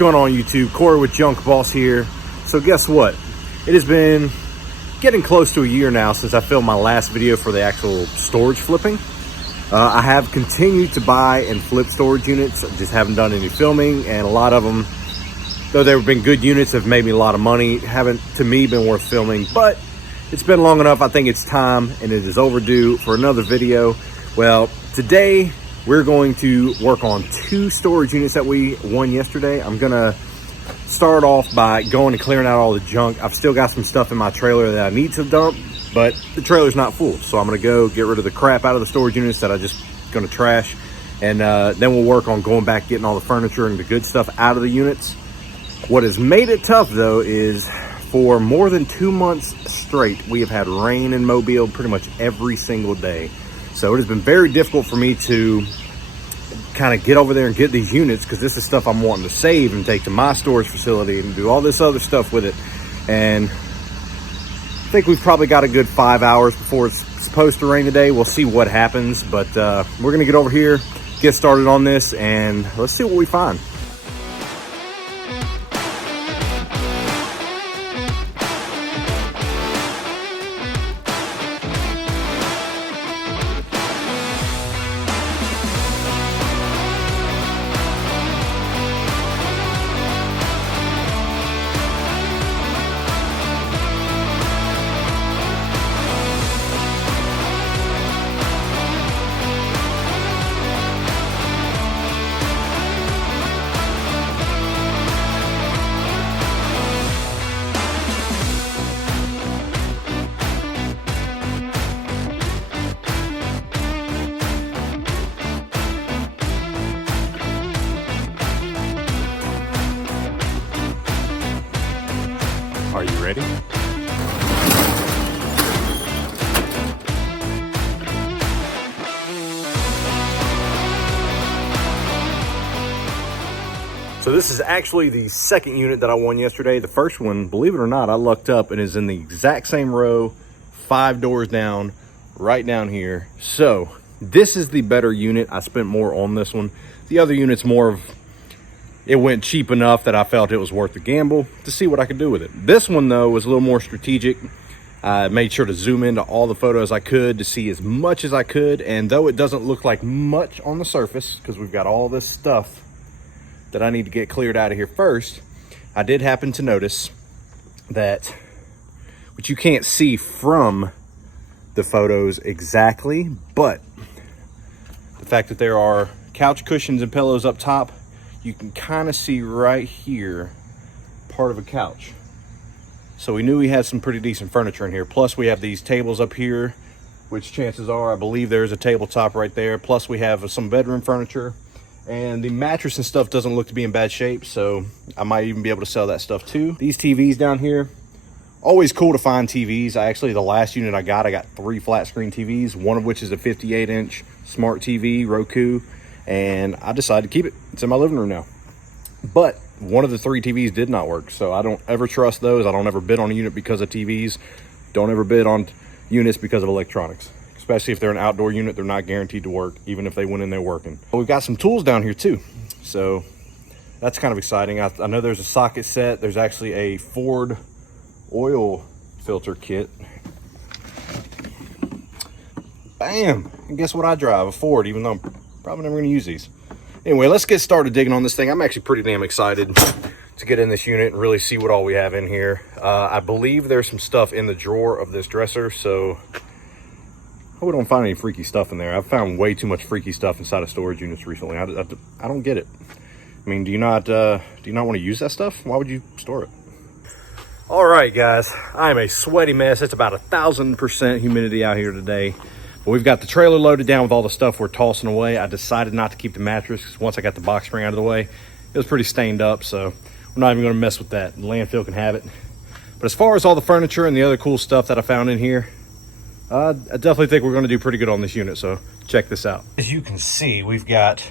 Going on YouTube, Corey with Junk Boss here. So guess what? It has been getting close to a year now since I filmed my last video for the actual storage flipping. I have continued to buy and flip storage units. I just haven't done any filming, and a lot of them, though they've been good units, have made me a lot of money, haven't to me been worth filming. But it's been long enough. I think it's time, and it is overdue for another video. Well, today we're going to work on 2 storage units that we won yesterday. I'm gonna start off by going and clearing out all the junk. I've still got some stuff in my trailer that I need to dump, but the trailer's not full. So I'm gonna go get rid of the crap out of the storage units that I just gonna trash. And then we'll work on going back, getting all the furniture and the good stuff out of the units. What has made it tough though is for more than 2 months straight, we have had rain in Mobile pretty much every single day. So it has been very difficult for me to kind of get over there and get these units, because this is stuff I'm wanting to save and take to my storage facility and do all this other stuff with it. And I think we've probably got a good 5 hours before it's supposed to rain today. We'll see what happens, but we're gonna get over here, get started on this, and let's see what we find. Are you ready? So this is actually the second unit that I won yesterday. The first one, believe it or not, I lucked up and is in the exact same row, 5 doors down, right down here. So this is the better unit. I spent more on this one. The other unit's more of, it went cheap enough that I felt it was worth the gamble to see what I could do with it. This one though was a little more strategic. I made sure to zoom into all the photos I could to see as much as I could. And though it doesn't look like much on the surface, because we've got all this stuff that I need to get cleared out of here first, I did happen to notice that, which you can't see from the photos exactly, but the fact that there are couch cushions and pillows up top, you can kind of see right here part of a couch. So we knew we had some pretty decent furniture in here. Plus we have these tables up here, which chances are, I believe there's a tabletop right there. Plus we have some bedroom furniture, and the mattress and stuff doesn't look to be in bad shape. So I might even be able to sell that stuff too. These TVs down here, always cool to find TVs. The last unit I got 3 flat screen TVs, one of which is a 58-inch smart TV, Roku. And I decided to keep it. It's in my living room now. But one of the 3 TVs did not work, so I don't ever trust those. I don't ever bid on a unit because of TVs. Don't ever bid on units because of electronics. Especially if they're an outdoor unit, they're not guaranteed to work, even if they went in there working. But we've got some tools down here too. So that's kind of exciting. I know there's a socket set. There's actually a Ford oil filter kit. Bam! And guess what I drive? A Ford, even though I'm probably never going to use these. Anyway, let's get started digging on this thing. I'm actually pretty damn excited to get in this unit and really see what all we have in here. I believe there's some stuff in the drawer of this dresser, so I hope we don't find any freaky stuff in there. I've found way too much freaky stuff inside of storage units recently. I don't get it. I mean, do you not want to use that stuff? Why would you store it? All right, guys, I am a sweaty mess. It's about 1,000% humidity out here today. But we've got the trailer loaded down with all the stuff we're tossing away. I decided not to keep the mattress because once I got the box spring out of the way, it was pretty stained up. So we're not even going to mess with that. The landfill can have it. But as far as all the furniture and the other cool stuff that I found in here, I definitely think we're going to do pretty good on this unit. So check this out. As you can see, we've got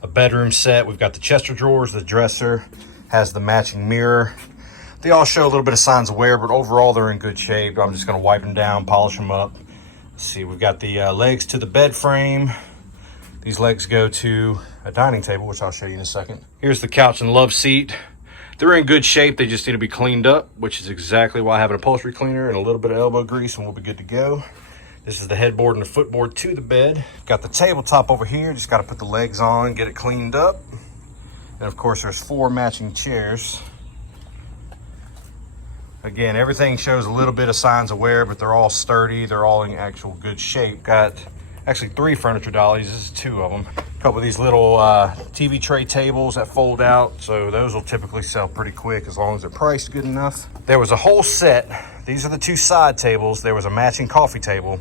a bedroom set. We've got the chest of drawers. The dresser has the matching mirror. They all show a little bit of signs of wear, but overall they're in good shape. I'm just going to wipe them down, polish them up. Let's see, we've got the legs to the bed frame. These legs go to a dining table, which I'll show you in a second. Here's the couch and love seat. They're in good shape. They just need to be cleaned up, which is exactly why I have an upholstery cleaner and a little bit of elbow grease, and we'll be good to go. This is the headboard and the footboard to the bed. Got the tabletop over here. Just got to put the legs on, get it cleaned up. And of course, there's 4 matching chairs. Again, everything shows a little bit of signs of wear, but they're all sturdy. They're all in actual good shape. Got actually 3 furniture dollies. This is 2 of them. A couple of these little TV tray tables that fold out. So those will typically sell pretty quick as long as they're priced good enough. There was a whole set. These are the 2 side tables. There was a matching coffee table.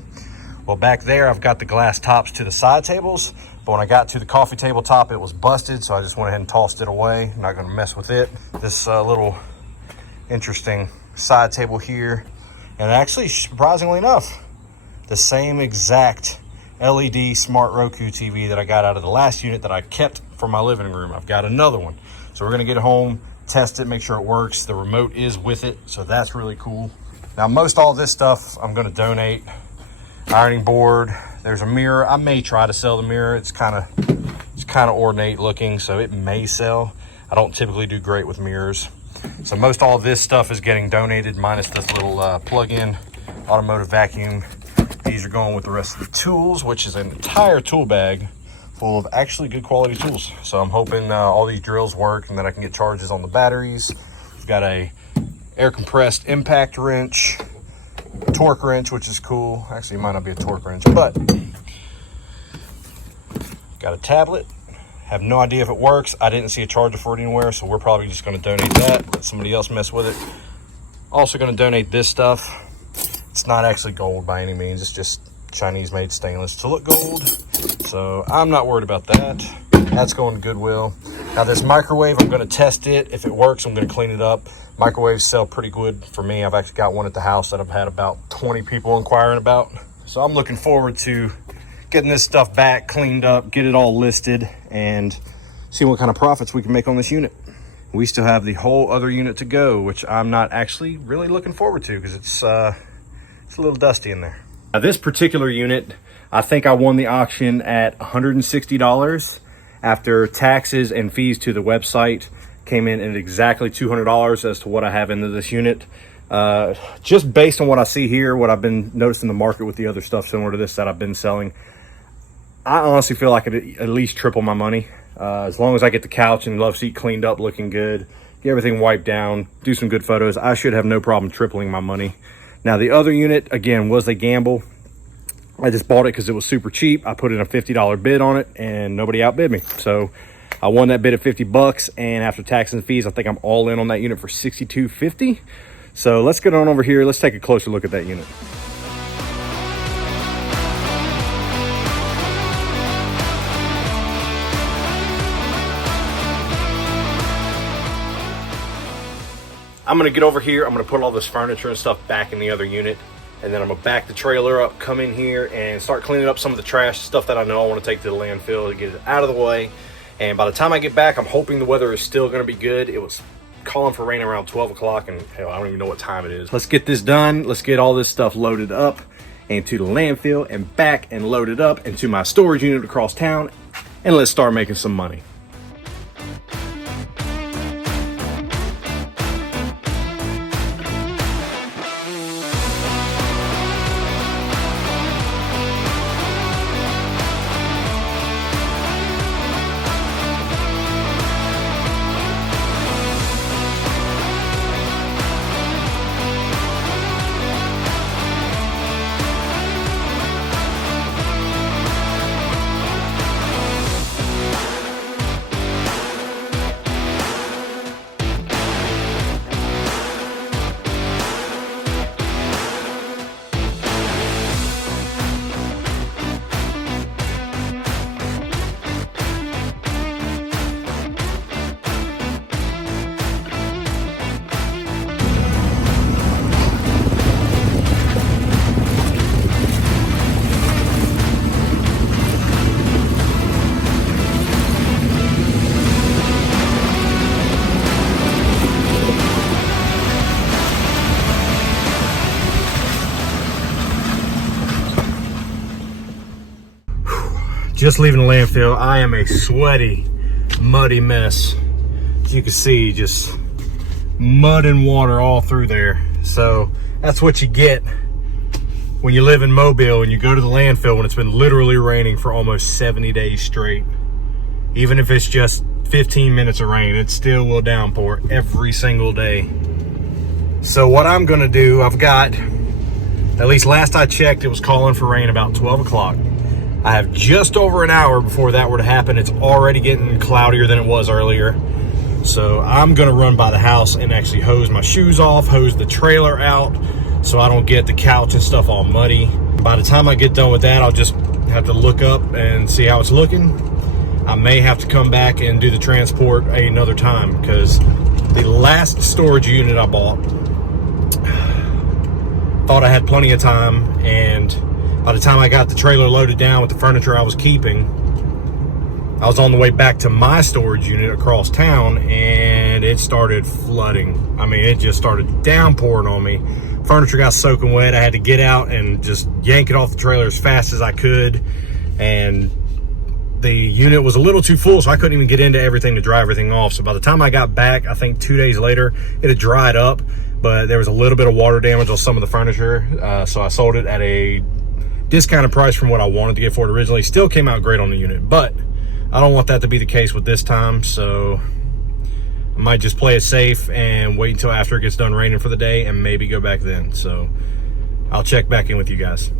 Well, back there, I've got the glass tops to the side tables. But when I got to the coffee table top, it was busted. So I just went ahead and tossed it away. I'm not going to mess with it. This little interesting side table here. And actually, surprisingly enough, the same exact LED smart Roku TV that I got out of the last unit that I kept for my living room. I've got another one. So we're gonna get it home, test it, make sure it works. The remote is with it, so that's really cool. Now, most all this stuff I'm gonna donate. Ironing board, there's a mirror. I may try to sell the mirror. It's kind of ornate looking, so it may sell. I don't typically do great with mirrors. So most all this stuff is getting donated, minus this little plug-in automotive vacuum. These are going with the rest of the tools, which is an entire tool bag full of actually good quality tools. So I'm hoping all these drills work and that I can get charges on the batteries. We've got a air compressed impact wrench, torque wrench, which is cool. Actually, it might not be a torque wrench, but got a tablet. Have no idea if it works. I didn't see a charger for it anywhere, so we're probably just going to donate that. Let somebody else mess with it. Also going to donate this stuff. It's not actually gold by any means. It's just Chinese made stainless to look gold. So I'm not worried about that. That's going to Goodwill. Now this microwave, I'm going to test it. If it works, I'm going to clean it up. Microwaves sell pretty good for me. I've actually got one at the house that I've had about 20 people inquiring about. So I'm looking forward to getting this stuff back, cleaned up, get it all listed, and see what kind of profits we can make on this unit. We still have the whole other unit to go, which I'm not actually really looking forward to because it's a little dusty in there. Now, this particular unit, I think I won the auction at $160 after taxes and fees to the website came in at exactly $200 as to what I have into this unit. Just based on what I see here, what I've been noticing the market with the other stuff similar to this that I've been selling, I honestly feel like I could at least triple my money. As long as I get the couch and love seat cleaned up, looking good, get everything wiped down, do some good photos, I should have no problem tripling my money. Now, the other unit, again, was a gamble. I just bought it because it was super cheap. I put in a $50 bid on it, and nobody outbid me. So I won that bid at $50, and after taxes and fees, I think I'm all in on that unit for $62.50. So let's get on over here. Let's take a closer look at that unit. I'm gonna get over here. I'm gonna put all this furniture and stuff back in the other unit, and then I'm gonna back the trailer up, come in here and start cleaning up some of the trash stuff that I know I want to take to the landfill to get it out of the way. And by the time I get back, I'm hoping the weather is still gonna be good. It was calling for rain around 12 o'clock, and hell, I don't even know what time it is. Let's get this done. Let's get all this stuff loaded up into the landfill and back and loaded up into my storage unit across town, and let's start making some money. just leaving the landfill. I am a sweaty, muddy mess. As you can see, just mud and water all through there. So that's what you get when you live in Mobile and you go to the landfill when it's been literally raining for almost 70 days straight. Even if it's just 15 minutes of rain, it still will downpour every single day. So what I'm gonna do, I've got, at least last I checked, it was calling for rain about 12 o'clock. I have just over an hour before that were to happen. It's already getting cloudier than it was earlier. So I'm gonna run by the house and actually hose my shoes off, hose the trailer out so I don't get the couch and stuff all muddy. By the time I get done with that, I'll just have to look up and see how it's looking. I may have to come back and do the transport another time because the last storage unit I bought, thought I had plenty of time, and by the time I got the trailer loaded down with the furniture I was keeping, I was on the way back to my storage unit across town and it started flooding. I mean, it just started downpouring on me. Furniture got soaking wet. I had to get out and just yank it off the trailer as fast as I could. And the unit was a little too full, so I couldn't even get into everything to dry everything off. So by the time I got back, I think 2 days later, it had dried up, but there was a little bit of water damage on some of the furniture. So I sold it at a discounted price from what I wanted to get for it originally. Still came out great on the unit, but I don't want that to be the case with this time, so I might just play it safe and wait until after it gets done raining for the day and maybe go back then. So I'll check back in with you guys.